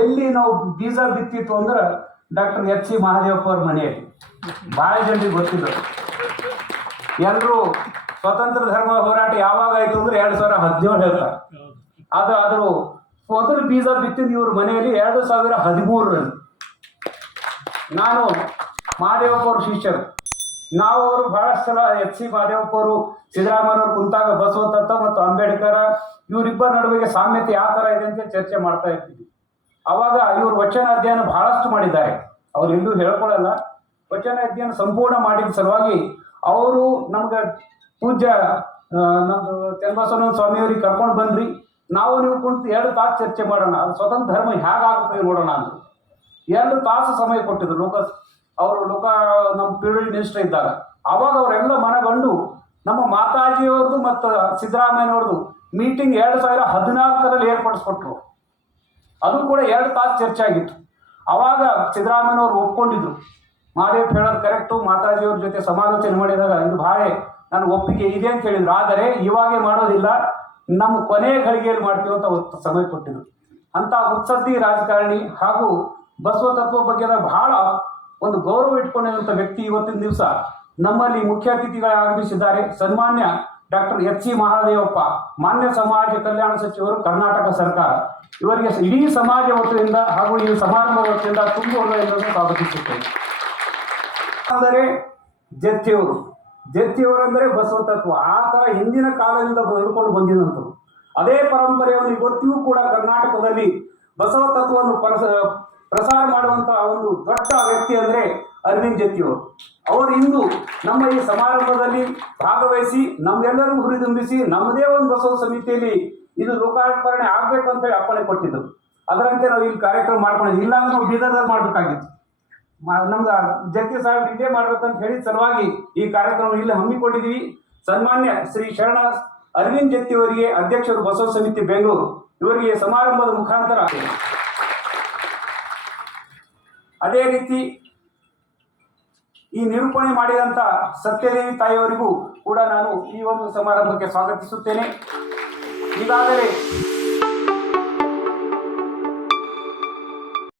ಎಲ್ಲಿ ನಾವು ಬೀಜ ಬಿತ್ತಿತ್ತು ಅಂದ್ರೆ ಡಾಕ್ಟರ್ ಎಚ್ ಸಿ ಮಹಾದೇವಪ್ಪ ಅವ್ರ ಮನೆಯಲ್ಲಿ ಭಾಳ ಜನರಿಗೆ ಗೊತ್ತಿದ್ರು ಎಲ್ಲರೂ ಸ್ವತಂತ್ರ ಧರ್ಮ ಹೋರಾಟ ಯಾವಾಗ ಆಯ್ತು ಅಂದ್ರೆ ಎರಡು ಸಾವಿರ ಹದಿನೇಳು ಹೇಳ್ತಾರೆ. ಅದು ಅದ್ರ ಮೊದಲು ಬೀಜ ಬಿತ್ತಿದ್ದು ಇವ್ರ ಮನೆಯಲ್ಲಿ ಎರಡು ಸಾವಿರ ಹದಿಮೂರರಲ್ಲಿ. ನಾನು ಮಹಾದೇವಪ್ಪ ಅವ್ರ ಶಿಷ್ಯರು. ನಾವು ಅವರು ಬಹಳಷ್ಟು ಸಲ ಎಚ್ ಸಿ ಮಹಾದೇವಪ್ಪ ಅವರು ಸಿದ್ದರಾಮಯ್ಯವ್ರು ಕುಂತಾಗ ಬಸವದತ್ತ ಮತ್ತು ಅಂಬೇಡ್ಕರ್, ಇವರಿಬ್ಬರ ನಡುವೆಗೆ ಸಾಮ್ಯತೆ ಯಾವ ಥರ ಇದೆ ಅಂತ ಚರ್ಚೆ ಮಾಡ್ತಾ ಇರ್ತೀವಿ. ಅವಾಗ ಇವರು ವಚನ ಅಧ್ಯಯನ ಬಹಳಷ್ಟು ಮಾಡಿದ್ದಾರೆ. ಅವ್ರು ಎಲ್ಲೂ ಹೇಳ್ಕೊಳ್ಳಲ್ಲ. ವಚನ ಅಧ್ಯಯನ ಸಂಪೂರ್ಣ ಮಾಡಿದ ಸಲುವಾಗಿ ಅವರು ನಮ್ಗೆ ಪೂಜ್ಯ ನಮ್ದು ಚನ್ನಬಸವನ ಸ್ವಾಮಿಯವ್ರಿಗೆ ಕರ್ಕೊಂಡು ಬಂದ್ರಿ. ನಾವು ನೀವು ಕುಂತು ಎರಡು ತಾಸು ಚರ್ಚೆ ಮಾಡೋಣ. ಅದು ಸ್ವತಂತ್ರ ಧರ್ಮ ಹೇಗಾಗುತ್ತೆ ನೋಡೋಣ ಅಂದ್ರು. ಎರಡು ತಾಸು ಸಮಯ ಕೊಟ್ಟಿದ್ರು. ಲೋಕ, ಅವರು ಲೋಕ, ನಮ್ಮ ಪೀಳಿಗೆ ಮಿನಿಸ್ಟರ್ ಇದ್ದಾಗ. ಅವಾಗ ಅವರೆಲ್ಲ ಮನಗಂಡು ನಮ್ಮ ಮಾತಾಜಿಯವ್ರದ್ದು ಮತ್ತು ಸಿದ್ದರಾಮಯ್ಯನವ್ರದ್ದು ಮೀಟಿಂಗ್ ಎರಡು ಸಾವಿರ ಹದಿನಾಲ್ಕರಲ್ಲಿ ಏರ್ಪಡಿಸ್ಕೊಟ್ರು. ಅದು ಕೂಡ ಎರಡು ತಾಸು ಚರ್ಚೆ ಆಗಿತ್ತು. ಅವಾಗ ಸಿದ್ದರಾಮಯ್ಯನವರು ಒಪ್ಕೊಂಡಿದ್ರು. ಮಹಾದೇವ್ ಹೇಳೋದು ಕರೆಕ್ಟು, ಮಾತಾಜಿಯವ್ರ ಜೊತೆ ಸಮಾಲೋಚನೆ ಮಾಡಿದಾಗ ಇದು ಭಾಳ ನನ್ನ ಒಪ್ಪಿಗೆ ಇದೆ ಅಂತ ಹೇಳಿದ್ರು. ಆದರೆ ಇವಾಗೆ ಮಾಡೋದಿಲ್ಲ. ನಮ್ಮ ಕೊನೆ ಘಳಿಗೆಯಲ್ಲಿ ಮಾಡ್ತೀವಿ ಅಂತ ಸಮಯ ಕೊಟ್ಟಿದ್ರು. ಅಂತ ಉತ್ಸದ್ದಿ ರಾಜಕಾರಣಿ ಹಾಗೂ ಬಸವ ತತ್ವ ಬಗ್ಗೆ ಬಹಳ ಒಂದು ಗೌರವ ಇಟ್ಕೊಂಡಿರುವಂಥ ವ್ಯಕ್ತಿ ಇವತ್ತಿನ ದಿವಸ ನಮ್ಮಲ್ಲಿ ಮುಖ್ಯ ಅತಿಥಿಗಳಾಗಮಿಸಿದ್ದಾರೆ. ಸನ್ಮಾನ್ಯ ಡಾಕ್ಟರ್ ಎಚ್ ಸಿ ಮಹಾದೇವಪ್ಪ, ಮಾನ್ಯ ಸಮಾಜ ಕಲ್ಯಾಣ ಸಚಿವರು, ಕರ್ನಾಟಕ ಸರ್ಕಾರ. ಇವರಿಗೆ ಇಡೀ ಸಮಾಜ ವತಿಯಿಂದ ಹಾಗೂ ಈ ಸಮಾರಂಭ ವತಿಯಿಂದ ತುಂಬ ಹೃದಯದಿಂದ ಸ್ವಾಗತಿಸುತ್ತೇನೆ. ಅಂದರೆ ಜತ್ತಿಯವರು. ಜತ್ತಿಯವರೆಂದರೆ ಬಸವ ತತ್ವ ಆ ಥರ ಹಿಂದಿನ ಕಾಲದಿಂದ ನಡೆದುಕೊಂಡು ಬಂದಿದಂಥವು ಅದೇ ಪರಂಪರೆಯನ್ನು ಇವತ್ತಿಗೂ ಕೂಡ ಕರ್ನಾಟಕದಲ್ಲಿ ಬಸವ ತತ್ವವನ್ನು ಪರಸ ಪ್ರಸಾರ ಮಾಡುವಂತಹ ಒಂದು ದೊಡ್ಡ ವ್ಯಕ್ತಿ ಅಂದರೆ ಅರವಿಂದ್ ಜತ್ತಿಯವರು ಅವರು. ಇಂದು ನಮ್ಮ ಈ ಸಮಾರಂಭದಲ್ಲಿ ಭಾಗವಹಿಸಿ ನಮ್ಗೆಲ್ಲರೂ ಹುರಿದುಂಬಿಸಿ ನಮ್ಮದೇ ಒಂದು ಬಸವ ಸಮಿತಿಯಲ್ಲಿ ಇದು ಲೋಕಾರ್ಪಣೆ ಆಗ್ಬೇಕಂತೇಳಿ ಅಪ್ಪಣೆ ಕೊಟ್ಟಿದ್ದರು. ಅದರಂತೆ ನಾವು ಇಲ್ಲಿ ಕಾರ್ಯಕ್ರಮ ಮಾಡ್ಕೊಂಡಿದ್ವಿ ಇಲ್ಲಾಂದ್ರೆ ನಾವು ಬೀದರ್ದಲ್ಲಿ ಮಾಡಬೇಕಾಗಿತ್ತು. ನಮ್ಗೆ ಜಗ್ಗಿ ಸಾಹೇಬ್ ಇದೇ ಮಾಡ್ಬೇಕಂತ ಹೇಳಿದ ಸಲುವಾಗಿ ಈ ಕಾರ್ಯಕ್ರಮ ಇಲ್ಲಿ ಹಮ್ಮಿಕೊಂಡಿದ್ದೀವಿ ಸನ್ಮಾನ್ಯ ಶ್ರೀ ಶರಣ ಅರವಿಂದ್ ಜತ್ತಿ ಅವರಿಗೆ ಅಧ್ಯಕ್ಷರು ಬಸವ ಸಮಿತಿ ಬೆಂಗಳೂರು. ಇವರಿಗೆ ಸಮಾರಂಭದ ಮುಖಾಂತರ. ಅದೇ ರೀತಿ ಈ ನಿರೂಪಣೆ ಮಾಡಿದಂಥ ಸತ್ಯದೇವಿ ತಾಯಿಯವರಿಗೂ ಕೂಡ ನಾನು ಈ ಒಂದು ಸಮಾರಂಭಕ್ಕೆ ಸ್ವಾಗತಿಸುತ್ತೇನೆ. ಈಗಾಗಲೇ